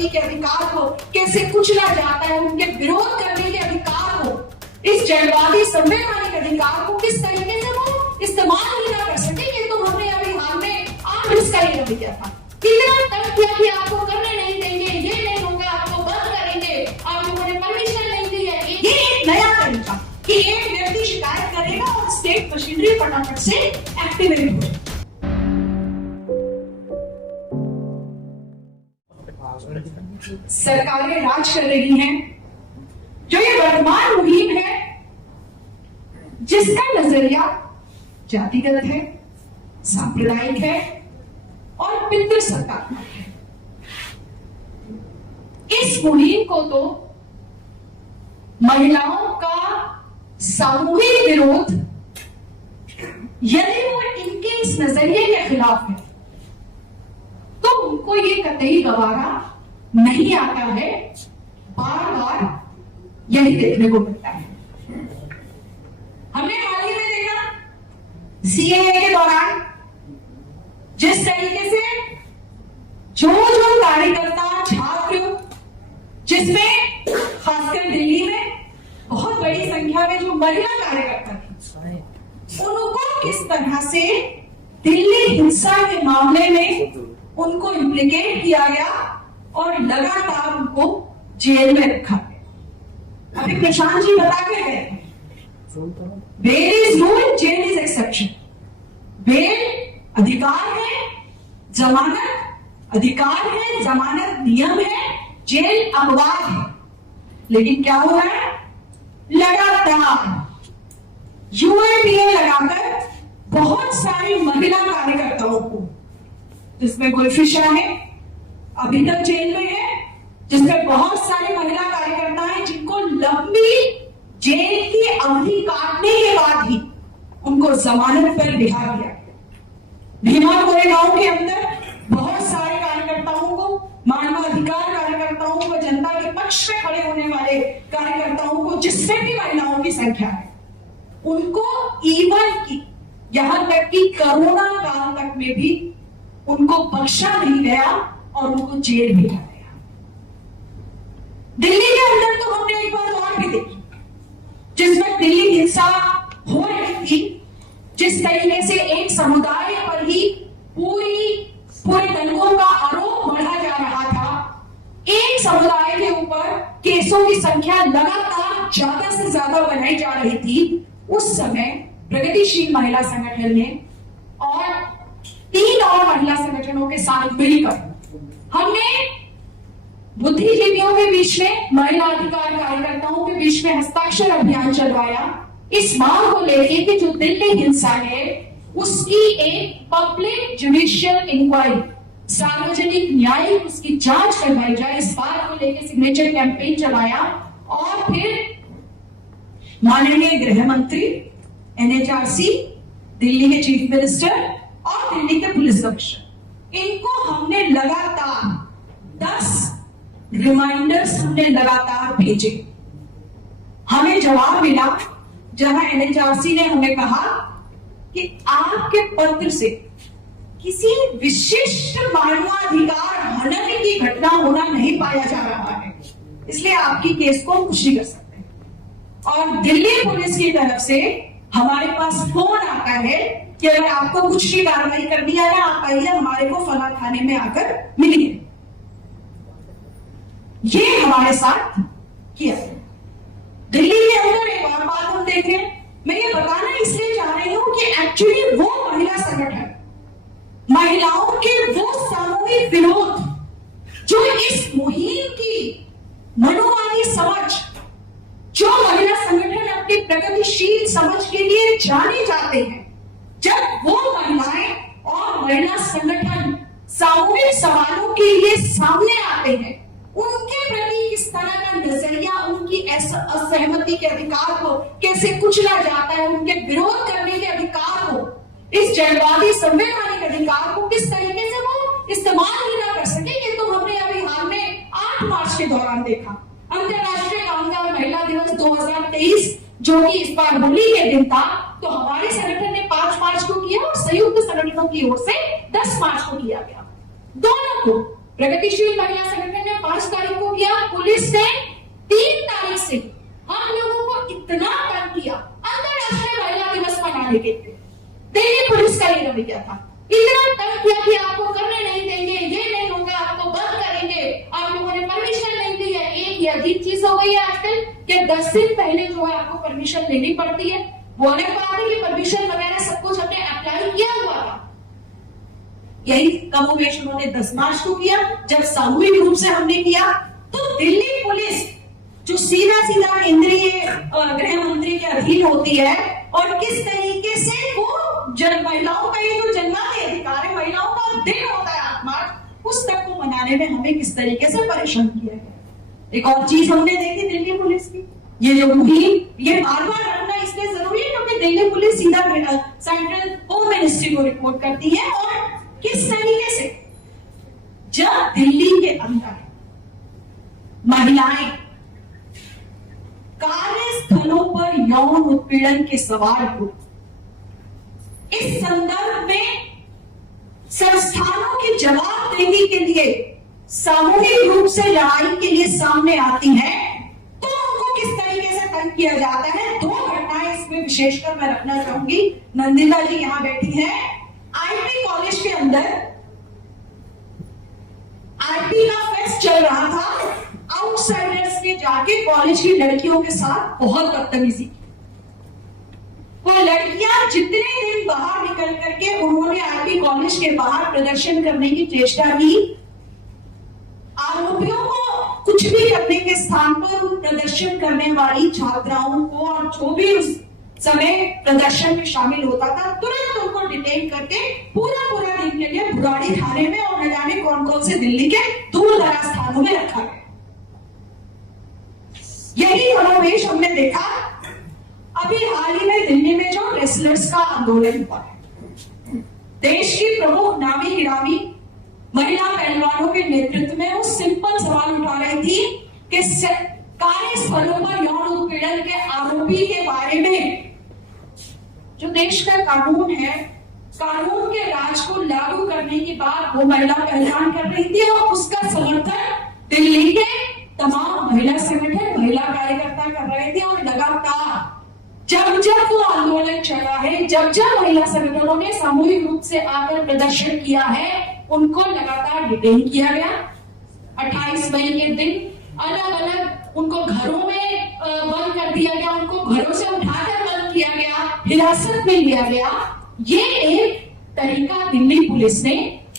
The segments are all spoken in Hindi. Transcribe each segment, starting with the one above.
संपत्ति के अधिकार को कैसे कुचला जाता है, उनके विरोध करने के अधिकार को, इस जड़वादी संवैधानिक अधिकार को किस तरीके से वो इस्तेमाल ही ना कर सके। ये तो हमने अभी हाल में 8 इसका ही रवैया किया था, कितना तंग किया कि आपको करने नहीं देंगे, ये नहीं होगा, आपको बंद करेंगे, आप लोगों ने परमिशन नहीं दी है। ये एक नया तरीका कि एक व्यक्ति शिकायत करेगा और स्टेट मशीनरी फटाफट से एक्टिवेट हो। सरकारें राज कर रही हैं, जो ये वर्तमान मुहिम है जिसका नजरिया जातिगत है, सांप्रदायिक है और पितृसत्तात्मक है। इस मुहिम को तो महिलाओं का सामूहिक विरोध, यदि वो इनके इस नजरिए के खिलाफ है तो उनको ये कतई गवारा नहीं आता है। बार बार यही देखने को मिलता है। हमने हाल ही में देखा सीएए के दौरान जिस तरीके से जो कार्यकर्ता, छात्र, जिसमें खासकर दिल्ली में बहुत बड़ी संख्या में जो महिला कार्यकर्ता थी, उनको किस तरह से दिल्ली हिंसा के मामले में उनको इम्प्लीकेट किया गया और लगातार उनको जेल में रखा गया। अभी प्रशांत जी बता के गए, bail is rule, jail is exception. Bail अधिकार है, जमानत अधिकार है, जमानत नियम है, जेल अपवाद है। लेकिन क्या हुआ है, लगातार यूएपीए लगाकर बहुत सारी महिला कार्यकर्ताओं को, जिसमें गुलफिशा है अभी तक जेल में है, जिसमें बहुत सारी महिला कार्यकर्ता हैं जिनको लंबी जेल की अवधि काटने के बाद ही उनको जमानत पर रिहा किया गया। भीमा कोरेगांव के अंदर बहुत सारे कार्यकर्ताओं को, मानवाधिकार कार्यकर्ताओं को, जनता के पक्ष में खड़े होने वाले कार्यकर्ताओं को, जिससे भी महिलाओं की संख्या है, उनको इवन की यहां तक कि कोरोना काल तक में भी उनको बख्शा नहीं गया और उनको जेल भेजा गया। दिल्ली के अंदर तो हमने एक बात और भी देखी, जिसमें दिल्ली हिंसा हो रही थी, जिस तरीके से एक समुदाय पर ही पूरे दंगों का आरोप बढ़ा जा रहा था, एक समुदाय के ऊपर केसों की संख्या लगातार ज्यादा से ज्यादा बढ़ाई जा रही थी। उस समय प्रगतिशील महिला संगठन ने और 3 और महिला संगठनों के साथ मिलकर हमने बुद्धिजीवियों के बीच में, महिला अधिकार कार्यकर्ताओं के बीच में हस्ताक्षर अभियान चलवाया, इस मांग को लेके कि जो दिल्ली हिंसा है उसकी एक पब्लिक जुडिशियल इंक्वायरी, सार्वजनिक न्यायिक उसकी जांच करवाई जाए। इस बात को लेकर सिग्नेचर कैंपेन चलाया और फिर माननीय गृह मंत्री, एनएचआरसी, दिल्ली के चीफ मिनिस्टर और दिल्ली के पुलिस कमिश्नर, इनको हमने लगातार 10 रिमाइंडर्स हमने लगातार भेजे। हमें जवाब मिला, जहां एनएचआरसी ने हमें कहा कि आपके पत्र से किसी विशिष्ट मानवाधिकार हनन की घटना होना नहीं पाया जा रहा है, इसलिए आपकी केस को कुछ नहीं कर सकते। और दिल्ली पुलिस की तरफ से हमारे पास फोन आता है कि अगर आपको कुछ की कार्रवाई करनी है ना, आप आइए हमारे को फला थाने में आकर मिलिए। ये हमारे साथ किया। दिल्ली के अंदर एक और बात हम देख रहे हैं, मैं ये बताना इसलिए चाह रही हूं कि एक्चुअली वो महिला संगठन, महिलाओं के वो सामूहिक विरोध जो इस मुहिम की मनोवादी समझ, जो महिला संगठन अपनी प्रगतिशील समझ के लिए जाने जाते हैं, जब वो महिलाएं और महिला संगठन सामूहिक सवालों के लिए सामने आते हैं, उनके प्रति किस तरह का नजरिया, उनकी असहमति के अधिकार को कैसे कुचला जाता है, उनके विरोध करने के अधिकार को, इस जड़वादी संवैधानिक अधिकार को किस तरीके से वो इस्तेमाल ही ना कर सके। ये तो हमने अभी हाल में 8 मार्च के दौरान देखा। अंतर्राष्ट्रीय कामगार महिला दिवस 2023 जो कि इस बार होली के दिन था, तो हमारे संगठन ने 5 मार्च को किया और संयुक्त संगठनों की ओर से 10 मार्च को किया गया। दोनों को प्रगतिशील महिला संगठन ने 5 लिया था, इतना तंग किया कि आपको करने नहीं देंगे, ये नहीं होगा, आपको बंद करेंगे, आप लोगों ने परमिशन नहीं दी है। एक ये अजीब चीज हो गई है आजकल कि 10 दिन पहले जो है आपको परमिशन लेनी पड़ती है। वो अलग बात है कि परमिशन वगैरह सब कुछ हमने अप्लाई किया हुआ था। यही कमोवेश उन्होंने 10 मार्च को किया। जब सामूहिक रूप से हमने किया तो दिल्ली पुलिस जो सीधा सीधा केंद्रीय गृह मंत्री के अधीन होती है, और किस तरीके से वो महिलाओं का ये जो जन्मजात अधिकार है, महिलाओं का दिन होता है 8 मार्च, उस तक को मनाने में हमें किस तरीके से परेशान किया गया। एक और चीज हमने देखी दिल्ली पुलिस की, ये जो मुहिम, ये बार बार रखना इसलिए जरूरी है क्योंकि दिल्ली पुलिस सीधा सेंट्रल होम मिनिस्ट्री को रिपोर्ट करती है। और किस तरीके से जब दिल्ली के अंदर महिलाएं कार्यस्थलों पर यौन उत्पीड़न के सवाल को इस संदर्भ में संस्थानों की जवाबदेही के लिए सामूहिक रूप से लड़ाई के लिए सामने आती हैं, तो उनको किस तरीके से तंग किया जाता है। 2 घटनाएं इसमें विशेषकर मैं रखना चाहूंगी। नंदिता जी यहां बैठी हैं। आईटी कॉलेज के अंदर आईटी का फेस्ट चल रहा था, आउटसाइडर्स ने जाके कॉलेज की लड़कियों के साथ बहुत बदतमीजी की। वो लड़कियां जितने दिन बाहर निकल करके उन्होंने आईटी कॉलेज के बाहर प्रदर्शन करने की चेष्टा की, आरोपियों को कुछ भी करने के स्थान पर उन प्रदर्शन करने वाली छात्राओं को और जो भी उस समय प्रदर्शन में शामिल होता था, तुरंत उनको डिटेन करके पूरा दिन के लिए बुराड़ी थाने में और न जाने कौन कौन से दिल्ली के दूर दराज स्थानों में रखा गया। यही समावेश हमने देखा अभी हाल ही में दिल्ली में जो रेसलर्स का आंदोलन हुआ है। देश की प्रमुख नामी गिरामी महिला पहलवानों के नेतृत्व में वो सिंपल सवाल उठा रही थी कि कार्यस्थलों पर यौन उत्पीड़न के आरोपी के बारे में जो देश का कानून है, कानून के राज को लागू करने की बात वो महिला पहलवान कर रही थी, और उसका समर्थन दिल्ली के तमाम महिला संगठन, महिला कार्यकर्ता कर रहे थे। और लगातार जब वो आंदोलन चला है, जब महिला संगठनों ने सामूहिक रूप से आकर प्रदर्शन किया है, उनको लगातार डिटेन किया गया। 28 मई के दिन अलग अलग उनको घरों में बंद कर दिया गया, उनको घरों से उठाकर बंद किया गया, हिरासत में लिया गया। ये एक तरीका दिल्ली पुलिस ने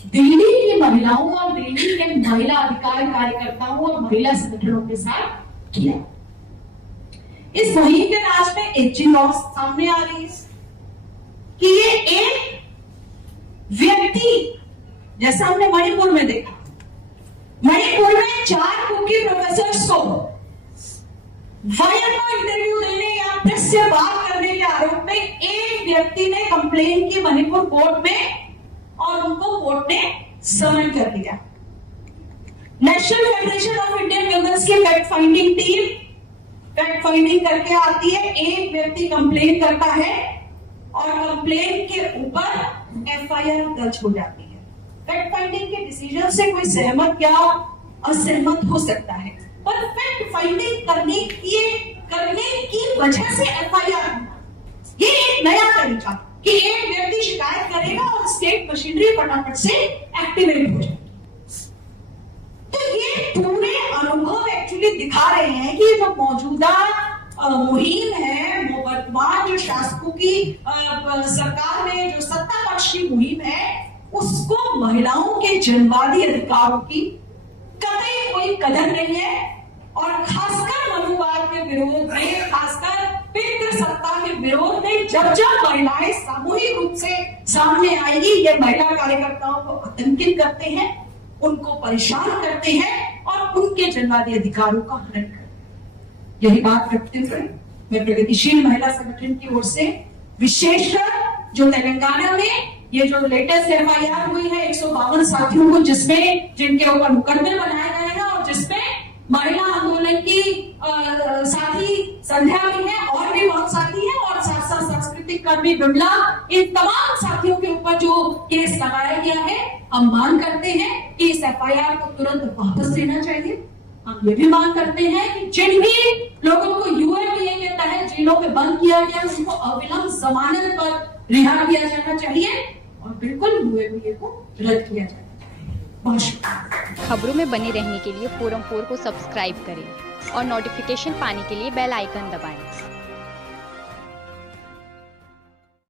दिल्ली की महिलाओं और दिल्ली के महिला अधिकार कार्यकर्ताओं और महिला संगठनों के साथ किया। इस मुहिम के राज में एक चीज और सामने आ रही है कि ये एक व्यक्ति, जैसा हमने मणिपुर में देखा, मणिपुर में 4 कुकी प्रोफेसर्स को वायरल इंटरव्यू देने या प्रेस से बात करने के आरोप में एक व्यक्ति ने कंप्लेन की मणिपुर कोर्ट में, और उनको कोर्ट ने समन कर दिया। National federation of Indian women's की fact finding team fact finding करके आती है, एक व्यक्ति कंप्लेन करता है और कंप्लेन के ऊपर एफआईआर दर्ज हो जाती है। फैक्ट फाइंडिंग के डिसीजन से कोई सहमत या असहमत हो सकता है, पर फैक्ट फाइंडिंग करने की वजह से एफआईआर, ये एक नया तरीका कि एक व्यक्ति शिकायत करेगा और स्टेट मशीनरी फटाफट से एक्टिवेट हो जाएगी। तो ये पूरे अनुभव एक्चुअली दिखा रहे हैं कि जो मौजूदा मुहिम है, वो वर्तमान जो शासकों की सरकार में जो सत्ता पक्ष की मुहिम है, उसको महिलाओं के जन्मवादी अधिकारों की कतई कोई कदर नहीं है। और खासकर मनुवाद के विरोध में, खासकर पितृसत्ता के विरोध में जब महिलाएं सामूहिक रूप से सामने आएगी, ये महिला कार्यकर्ताओं को आतंकित करते हैं, उनको परेशान करते हैं और उनके जन्मवादी अधिकारों का हनन करते हैं। यही बात रखते हुए मैं प्रगतिशील महिला संगठन की ओर से विशेषकर जो तेलंगाना में ये जो लेटेस्ट एफआईआर हुई है 152 साथियों को, जिनके ऊपर मुकदमे बनाए गए हैं और जिसमें महिला आंदोलन की साथी संध्या भी है और भी बहुत साथी है, और साथ साथ सांस्कृतिक कर्मी बिमला, इन तमाम साथियों के ऊपर जो केस लगाया गया है, हम मांग करते हैं कि इस एफआईआर को तुरंत वापस लेना चाहिए। हम ये भी मांग करते हैं कि जिन भी लोगों को यूएपीए के तहत जेलों में बंद किया गया, उनको अविलंब जमानत पर रिहा किया जाना चाहिए। और बिल्कुल यूएपीए को रद्द किया जाए। बहुत शुक्रिया। खबरों में बने रहने के लिए फोरम 4 को सब्सक्राइब करें और नोटिफिकेशन पाने के लिए बेल आइकन दबाएं।